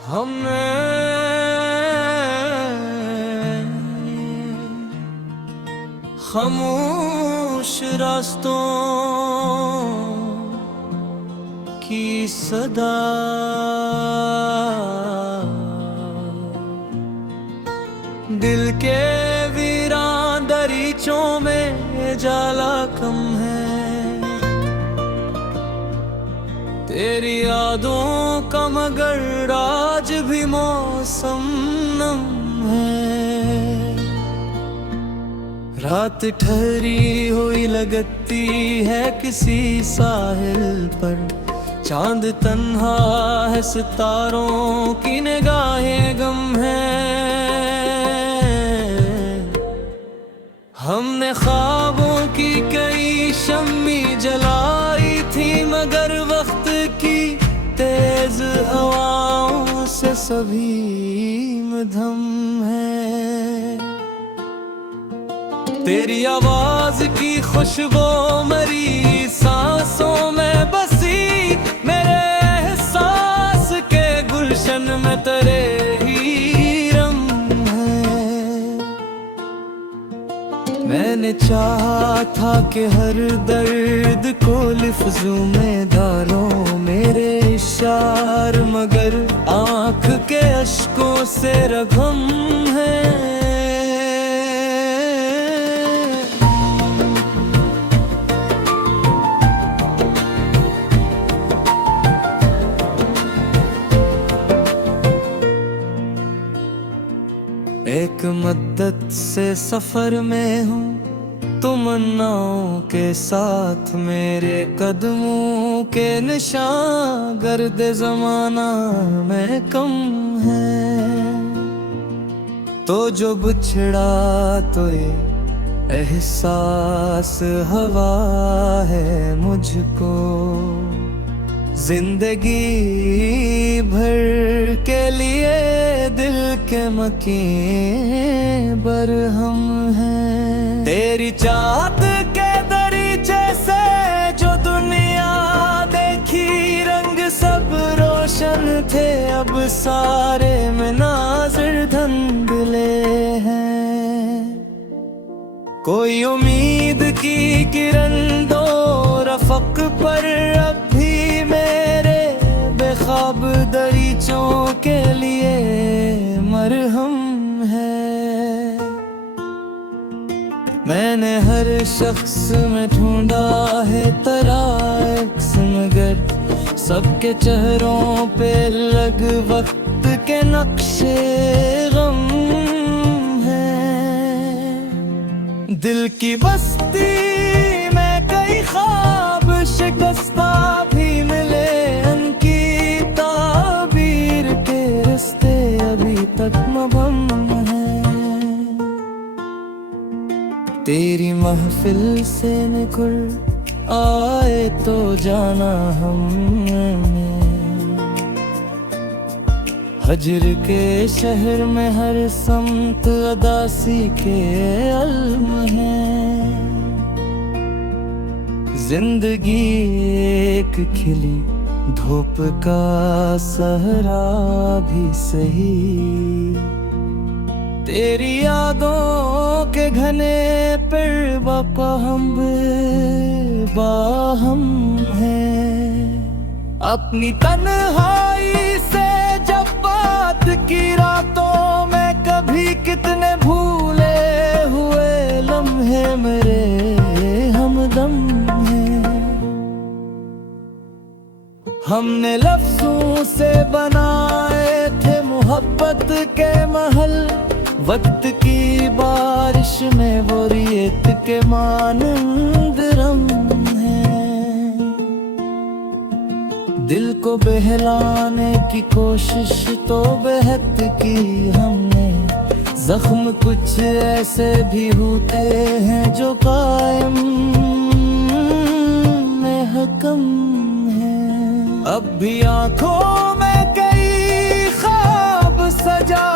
हमने खामोश रास्तों की सदा दिल के वीरान दरीचों में जाला कम है। तेरी यादों का मगर आज भी मौसम नम है। रात ठहरी हुई लगती है किसी साहिल पर, चांद तन्हा है सितारों की निगाहें गम है। हमने ख्वाबों की कई शम्मी जलाई थी, मगर वक्त की तेज हवाओं से सभी मधम है। तेरी आवाज की खुशबू मरी सांसों में बसी, मेरे एहसास के गुलशन में तेरे ही रंग है। मैंने चाहा था कि हर दर्द को लफ्ज़ों में डालो मेरे इशार, मगर आँख के अश्कों से रगम है। एक मद्दत से सफर में हूँ तमन्नाओं के साथ, मेरे कदमों के निशान गर्द ज़माना में कम है। तो जो बिछड़ा तो ये एहसास हवा है मुझको, जिंदगी भर के लिए दिल के मकीन बरहम है। तेरी चाहत के दरीचे से जो दुनिया देखी, रंग सब रोशन थे अब सारे मनाज़िर धुंधले हैं। कोई उम्मीद की किरण दो रफ़क़ पर अब भी मेरे बेख्वाब दरीचों के लिए मरहम है। मैंने हर शख्स में ढूंढा है तराइक्स, मगर सबके चेहरों पे लग वक्त के नक्शे गम है। दिल की बस्ती में कई ख्वाब शिकस्ता भी मिले, उनकी ताबीर के रास्ते अभी तक मबहम है। तेरी महफिल से निकल आए तो जाना हमने, हजर के शहर में हर समत अदासी के अलम है। जिंदगी एक खिली धूप का सहरा भी सही, तेरी यादों के घने पेड़ बाहम है। अपनी तन्हाई से जब बात की रातों में, कभी कितने भूले हुए लम्हे मेरे हमदम हैं। हमने लफ्जों से बनाए थे मोहब्बत के महल, वक्त की बारिश में वो रेत के मानंद रंग है। दिल को बहलाने की कोशिश तो बेहद की हमने, जख्म कुछ ऐसे भी होते हैं जो कायम में हकम है। अब भी आंखों में कई ख्वाब सजा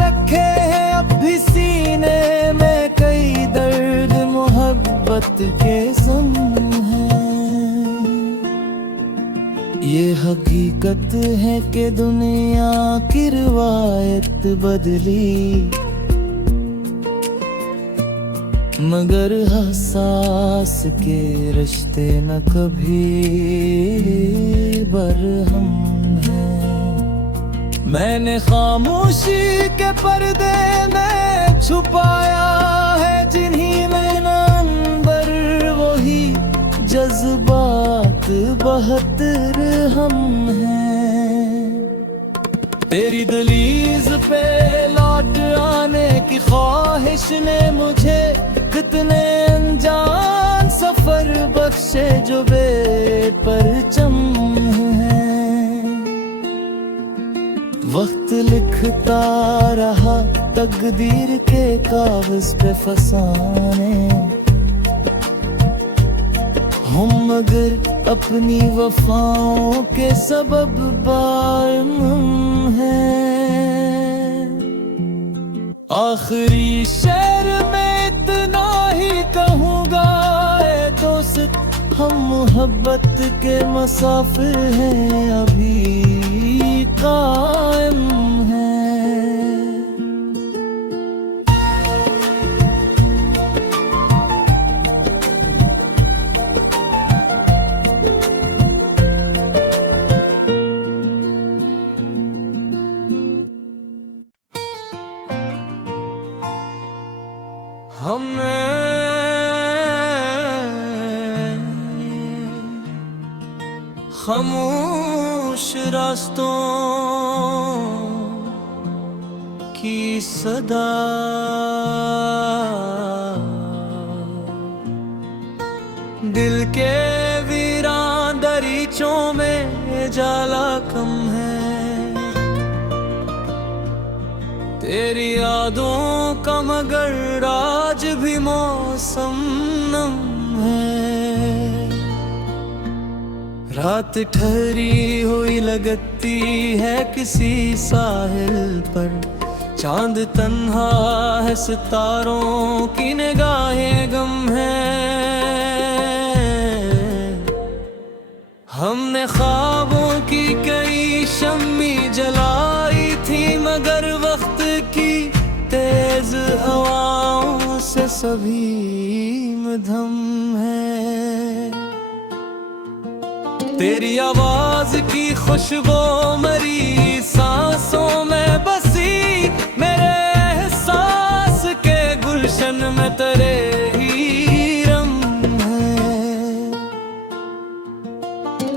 रखे हैं, अब भी सीने में कई दर्द मोहब्बत के सम हैं। ये हकीकत है कि दुनिया की रिवायत बदली, मगर हसास के रिश्ते न कभी बरहम हैं। मैंने खामोशी के पर्दे में छुपाया है जिन्हीं में नंबर वही जज्बात 72 हम हैं। तेरी दहलीज पे लौट आने की ख्वाहिश ने मुझे कितने अनजान सफर बख्शे जो बेपरचम हैं। वक्त लिखता रहा तकदीर के कागज पे फसाने हम, मगर अपनी वफाओं के सबब बारम हैं। आखिरी शेर में इतना ही कहूँगा ऐ दोस्त, हम मोहब्बत के मुसाफिर हैं अभी कायम हैं। हमें खामोश रास्तों की सदा, दिल के वीरान दरीचों में जाला कम है। तेरी यादों का मगर आज भी मौसम नम है। रात ठहरी हुई लगती है किसी साहिल पर, चांद तन्हा है सितारों की निगाहें गम है। हमने ख्वाबों की कई शम्मी जलाई थी, मगर वक्त की तेज हवाओं से सभी मधम है। तेरी आवाज की खुशबू मरी सांसों में बसी, मेरे एहसास के गुलशन में तेरे ही रम है।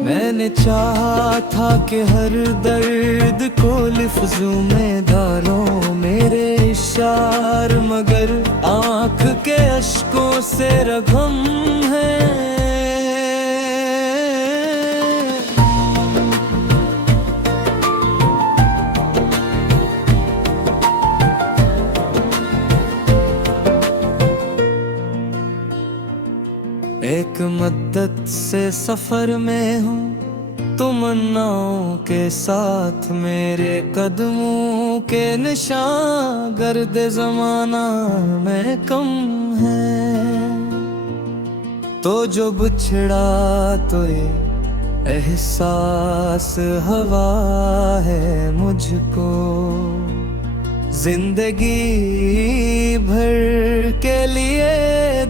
मैंने चाहा था कि हर दर्द को लफ्ज़ों में डालो मेरे इशार, मगर आँख के अश्कों से रगम है। एक मद्दत से सफर में हूँ तमन्नाओं के साथ, मेरे कदमों के निशान गर्द ज़माना में कम है। तो जो बिछड़ा तो ये एहसास हवा है मुझको, जिंदगी भर के लिए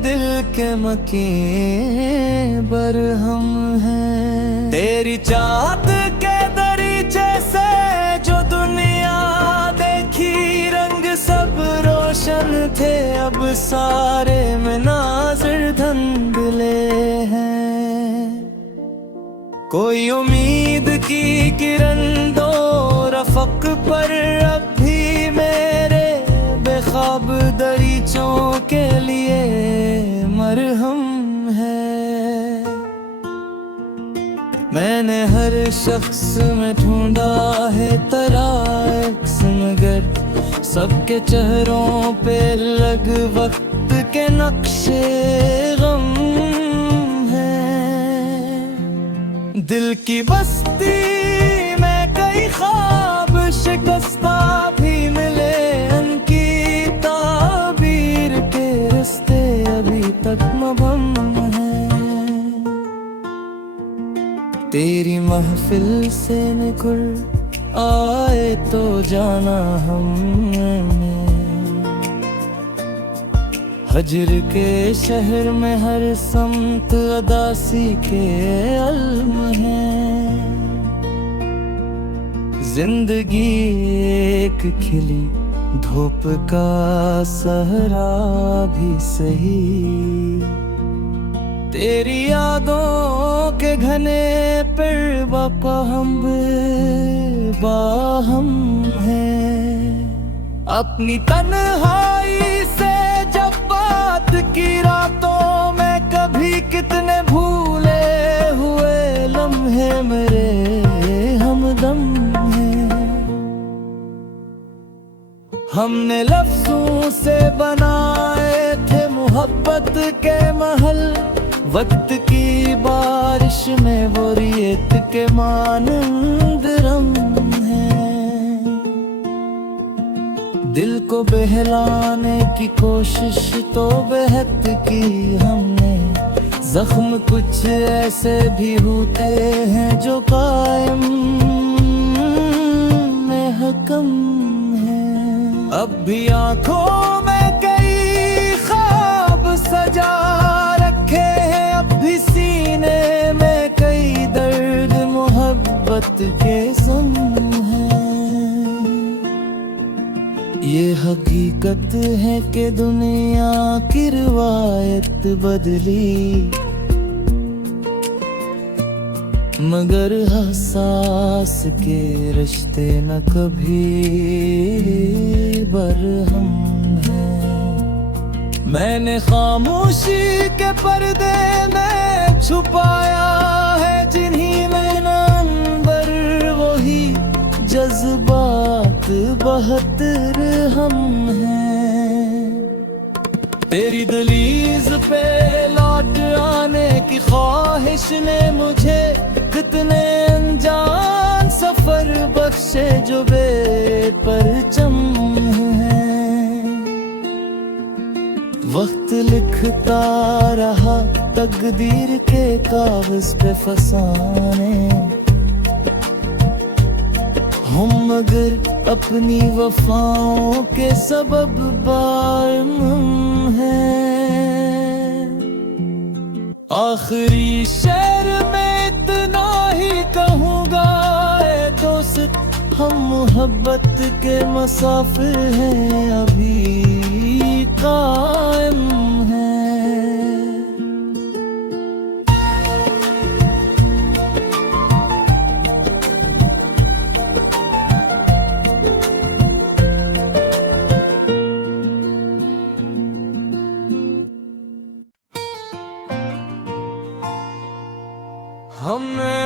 दिल के मकीन बरहम हैं। तेरी चाहत के दरीचे से जो दुनिया देखी, रंग सब रोशन थे अब सारे में नाज़िर धुंधले हैं। कोई उम्मीद की किरण दो रफ़क पर अब भी मेरे बेख्वाब दरीचों के लिए मरहम है। मैंने हर शख्स में ढूंढा है तराइक्स, मगर सबके चेहरों पे लग वक्त के नक्शे गम हैं। दिल की बस्ती में कई ख्वाब शिकस्ता भी मिले, उनकी ताबीर के रास्ते अभी तक मबहम हैं। तेरी महफिल से निकल आए तो जाना हमने। हजर के शहर में हर समत अदासी के अलम है। जिंदगी एक खिली धूप का सहरा भी सही। तेरी यादों के घने पेड़ बापा हम बाहम हैं। अपनी तन्हाई से जब बात की रातों में कभी कितने भूले हुए लम्हे मेरे हमदम हैं। हमने लफ्जों से बनाए थे मोहब्बत के महल। वक्त की बारिश में वो रेत के मानंद रंग हैं। दिल को बहलाने की कोशिश तो बेहद की हमने। जख्म कुछ ऐसे भी होते हैं जो कायम में हकम है। अब भी आंखों में कई ख्वाब सजा रखे हैं। अब भी सीने में कई दर्द मोहब्बत के सम हैं। ये हकीकत है कि दुनिया की रिवायत बदली, मगर हसास के रिश्ते न कभी बरहम हैं। मैंने खामोशी के पर्दे में छुपाया है जिन्हीं में नंबर वही जज्बात बहत्तर हम हैं। तेरी दहलीज पे लौट आने की ख्वाहिश ने मुझे कितने अनजान सफर बख्शे जो बेपरचम हैं। वक्त लिखता रहा तकदीर के कागज पे फसाने हम, मगर अपनी वफाओं के सबब बारम हैं। आखिरी शेर में इतना ही कहूँगा ए दोस्त, हम मोहब्बत के मुसाफिर हैं अभी कायम हैं। हमें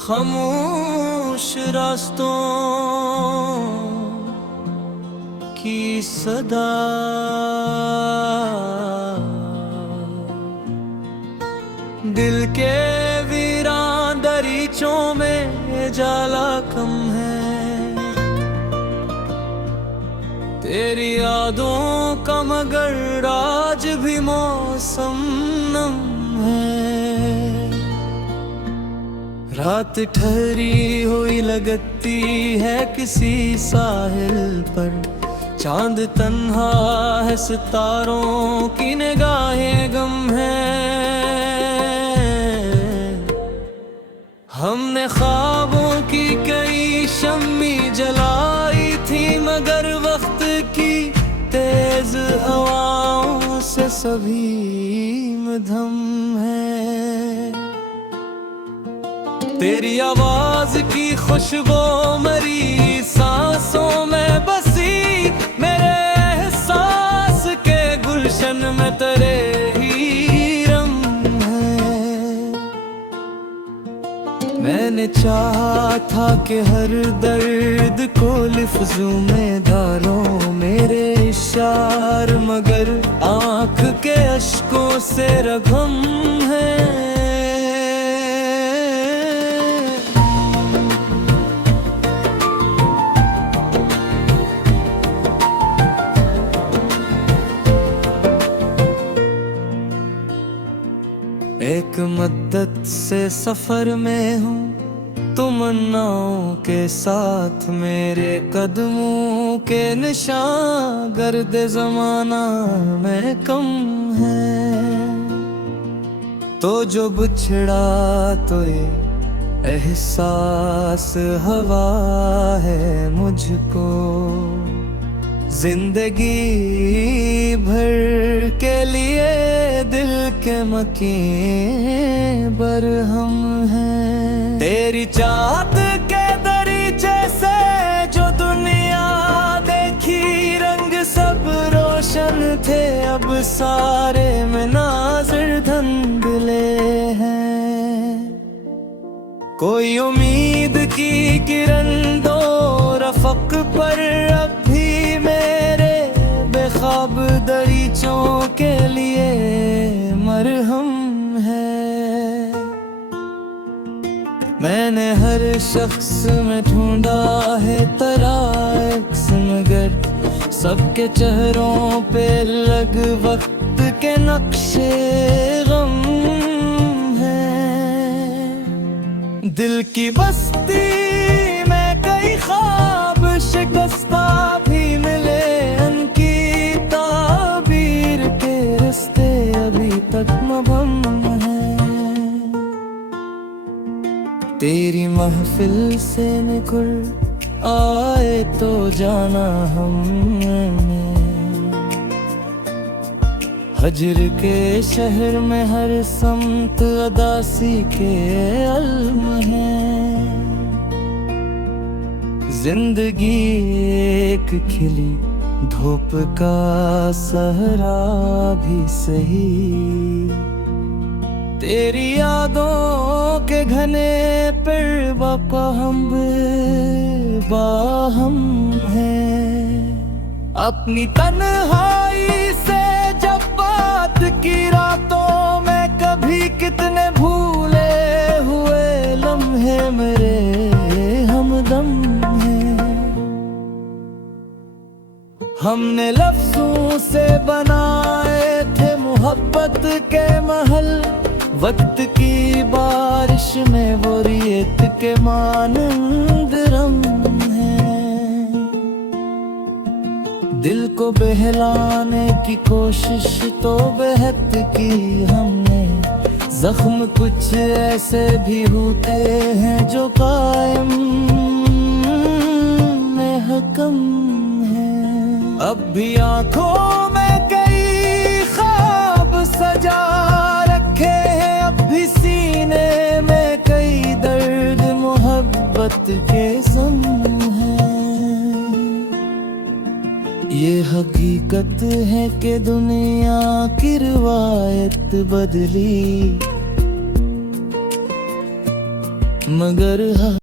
खामोश रास्तों की सदा दिल के वीरान दरीचों में जाला कम है। तेरी यादों का मगर आज भी मौसम नम है। रात ठहरी हुई लगती है किसी साहिल पर, चांद तन्हा है सितारों की निगाहें गम है। हमने ख्वाबों की कई शम्मी जलाई थी, मगर वक्त की तेज हवाओं से सभी मधम है। तेरी आवाज की खुशबू मरी सांसों में बसी, मेरे एहसास के गुलशन में तेरे ही रम है। मैंने चाहा था कि हर दर्द को लफ्जों में डालो मेरे इशार, मगर आँख के अश्कों से रगम है। एक मद्दत से सफर में हूँ, तमन्नाओं के साथ मेरे कदमों के निशान गर्दे जमाना में कम है। तो जो बिछड़ा तो ये एहसास हवा है मुझको, जिंदगी भर के लिए दिल के मकीन बरहम हैं। तेरी चाहत के दरीचे से जो दुनिया देखी, रंग सब रोशन थे अब सारे में नाज़िर धुंधले हैं। कोई उम्मीद की किरण दो रफ़क़ पर अब भी मेरे बेख्वाब दरीचों के लिए मरहम है। मैंने हर शख्स में ढूंढा है तराइक्स, मगर सबके चेहरों पे लग वक्त के नक्शे गम हैं। दिल की बस्ती में कई ख्वाब शिकस्ता भी मिले, उनकी ताबीर के रास्ते अभी तक मबहम हैं। तेरी महफिल से निकल आए तो जाना हमने, हजर के शहर में हर समत अदासी के अलम हैं। जिंदगी एक खिली धूप का सहरा भी सही, तेरी यादों के घने पेड़ बापा हम बाहम हैं। अपनी तन्हाई से जब बात की रातों में, कभी कितने भूले हुए लम्हे मेरे हमदम हैं। हमने लफ्जों से बनाए थे मोहब्बत के महल, वक्त की बारिश में वो रेत के मानंद रम हैं। दिल को बहलाने की कोशिश तो बेहद की हमने, जख्म कुछ ऐसे भी होते हैं जो कायम में हकम हैं। अब भी आंखों में कई ख्वाब सजा रखे हैं, अब भी सीने में कई दर्द मोहब्बत के सम हैं। ये हकीकत है कि दुनिया की रिवायत बदली, मगर